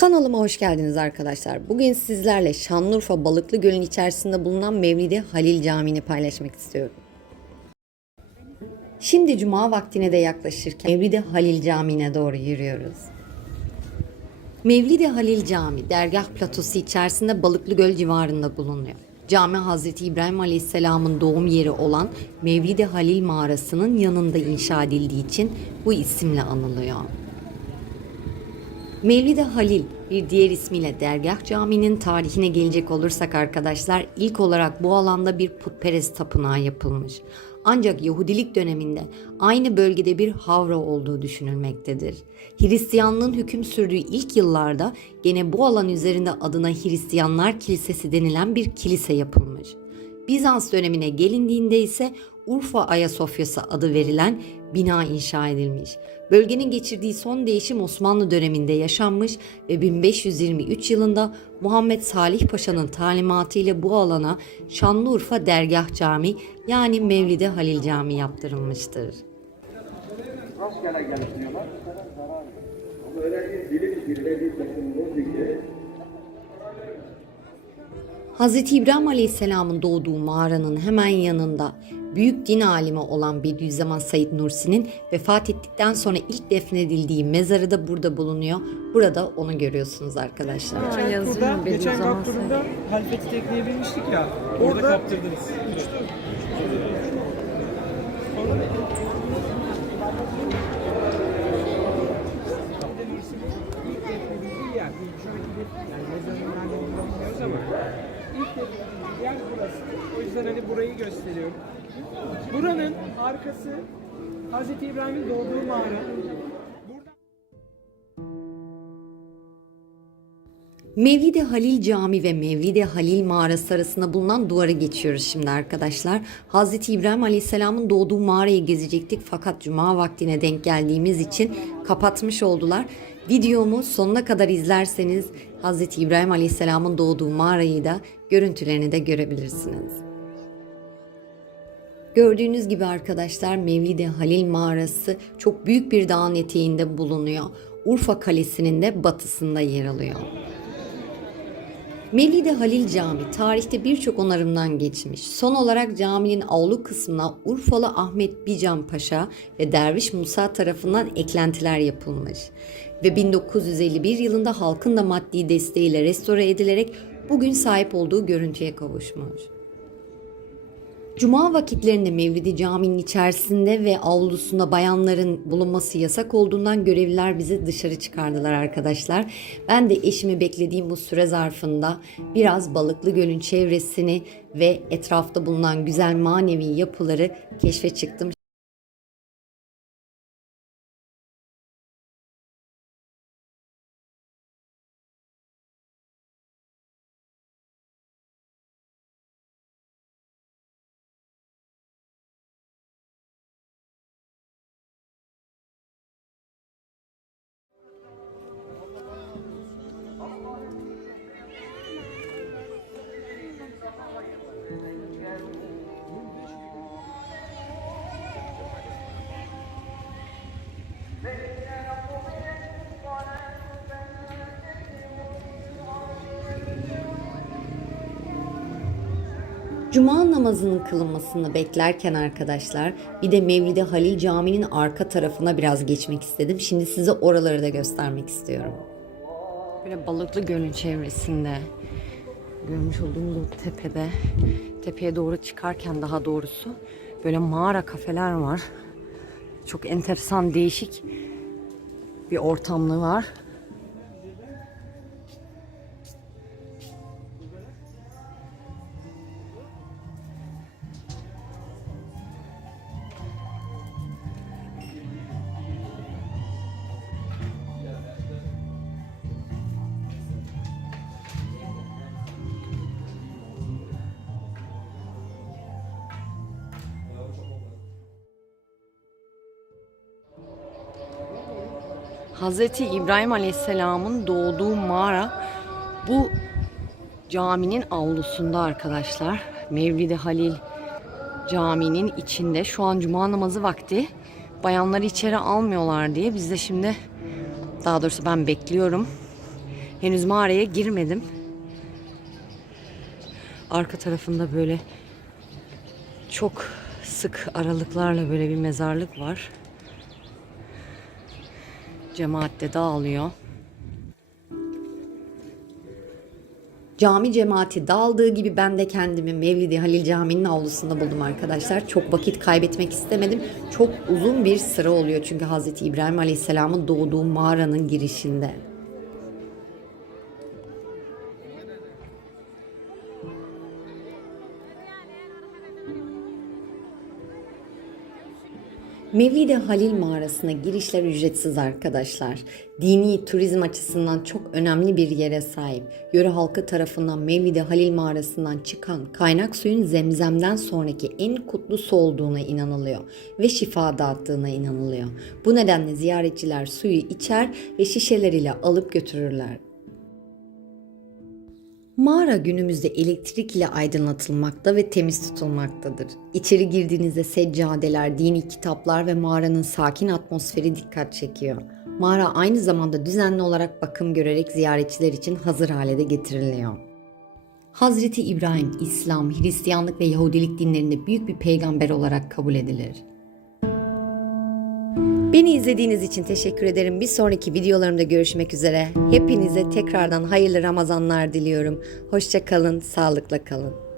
Kanalıma hoş geldiniz arkadaşlar. Bugün sizlerle Şanlıurfa Balıklı Göl'ün içerisinde bulunan Mevlidi Halil Camii'ni paylaşmak istiyorum. Şimdi cuma vaktine de yaklaşırken Mevlidi Halil Camii'ne doğru yürüyoruz. Mevlidi Halil Camii, dergah platosu içerisinde Balıklı Göl civarında bulunuyor. Cami Hazreti İbrahim Aleyhisselam'ın doğum yeri olan Mevlidi Halil mağarasının yanında inşa edildiği için bu isimle anılıyor. Mevlid-i Halil bir diğer ismiyle Dergah Camii'nin tarihine gelecek olursak arkadaşlar ilk olarak bu alanda bir putperest tapınağı yapılmış. Ancak Yahudilik döneminde aynı bölgede bir havra olduğu düşünülmektedir. Hristiyanlığın hüküm sürdüğü ilk yıllarda gene bu alan üzerinde adına Hristiyanlar Kilisesi denilen bir kilise yapılmış. Bizans dönemine gelindiğinde ise Urfa Ayasofyası adı verilen bina inşa edilmiş. Bölgenin geçirdiği son değişim Osmanlı döneminde yaşanmış ve 1523 yılında Muhammed Salih Paşa'nın talimatıyla bu alana Şanlıurfa Dergah Camii yani Mevlide Halil Camii yaptırılmıştır. rastgele geliştiriyorlar. Bilim bir takım Hz. İbrahim Aleyhisselam'ın doğduğu mağaranın hemen yanında büyük din alimi olan Bediüzzaman Said Nursi'nin vefat ettikten sonra ilk defnedildiği mezarı da burada bulunuyor. Burada onu görüyorsunuz arkadaşlar. Geçen turda, geçen kap turunda Helfet'i tekleyebilmiştik ya. Orada kaptırdınız. Anki def- yani mezarın ama ilk defnedildiği yer burası. O yüzden hani burayı gösteriyorum. Buranın arkası Hz. İbrahim'in doğduğu mağara. Mevlid-i Halil Cami ve Mevlid-i Halil mağarası arasında bulunan duvarı geçiyoruz şimdi arkadaşlar. Hz. İbrahim Aleyhisselam'ın doğduğu mağarayı gezecektik fakat cuma vaktine denk geldiğimiz için kapatmış oldular. Videomu sonuna kadar izlerseniz Hz. İbrahim Aleyhisselam'ın doğduğu mağarayı da görüntülerini de görebilirsiniz. Gördüğünüz gibi arkadaşlar Mevlid-i Halil mağarası çok büyük bir dağın eteğinde bulunuyor. Urfa Kalesi'nin de batısında yer alıyor. Mevlid-i Halil Camii tarihte birçok onarımdan geçmiş. Son olarak caminin avlu kısmına Urfalı Ahmet Bican Paşa ve Derviş Musa tarafından eklentiler yapılmış. Ve 1951 yılında halkın da maddi desteğiyle restore edilerek bugün sahip olduğu görüntüye kavuşmuş. Cuma vakitlerinde Mevlidi caminin içerisinde ve avlusunda bayanların bulunması yasak olduğundan görevliler bizi dışarı çıkardılar arkadaşlar. Ben de eşimi beklediğim bu süre zarfında biraz Balıklı Göl'ün çevresini ve etrafta bulunan güzel manevi yapıları keşfe çıktım. Cuma namazının kılınmasını beklerken arkadaşlar bir de Mevlid-i Halil Camii'nin arka tarafına biraz geçmek istedim. Şimdi size oraları da göstermek istiyorum. Böyle Balıklı Göl'ün çevresinde görmüş olduğumuz o tepede tepeye doğru çıkarken daha doğrusu böyle mağara kafeler var. Çok enteresan değişik bir ortamlığı var. Hazreti İbrahim Aleyhisselam'ın doğduğu mağara bu caminin avlusunda arkadaşlar. Mevlid-i Halil caminin içinde. Şu an cuma namazı vakti. Bayanları içeri almıyorlar diye biz de şimdi daha doğrusu ben bekliyorum. Henüz mağaraya girmedim. Arka tarafında böyle çok sık aralıklarla böyle bir mezarlık var. Cemaat dağılıyor. Cami cemaati dağıldığı gibi ben de kendimi Mevlidi Halil Camii'nin avlusunda buldum arkadaşlar. Çok vakit kaybetmek istemedim. Çok uzun bir sıra oluyor çünkü Hazreti İbrahim Aleyhisselam'ın doğduğu mağaranın girişinde. Mevlid-i Halil mağarasına girişler ücretsiz arkadaşlar. Dini turizm açısından çok önemli bir yere sahip. Yöre halkı tarafından Mevlid-i Halil mağarasından çıkan kaynak suyun zemzemden sonraki en kutlu su olduğuna inanılıyor ve şifa dağıttığına inanılıyor. Bu nedenle ziyaretçiler suyu içer ve şişeleriyle alıp götürürler. Mağara günümüzde elektrik ile aydınlatılmakta ve temiz tutulmaktadır. İçeri girdiğinizde seccadeler, dini kitaplar ve mağaranın sakin atmosferi dikkat çekiyor. Mağara aynı zamanda düzenli olarak bakım görerek ziyaretçiler için hazır hale de getiriliyor. Hazreti İbrahim, İslam, Hristiyanlık ve Yahudilik dinlerinde büyük bir peygamber olarak kabul edilir. Beni izlediğiniz için teşekkür ederim. Bir sonraki videolarımda görüşmek üzere. Hepinize tekrardan hayırlı Ramazanlar diliyorum. Hoşça kalın, sağlıkla kalın.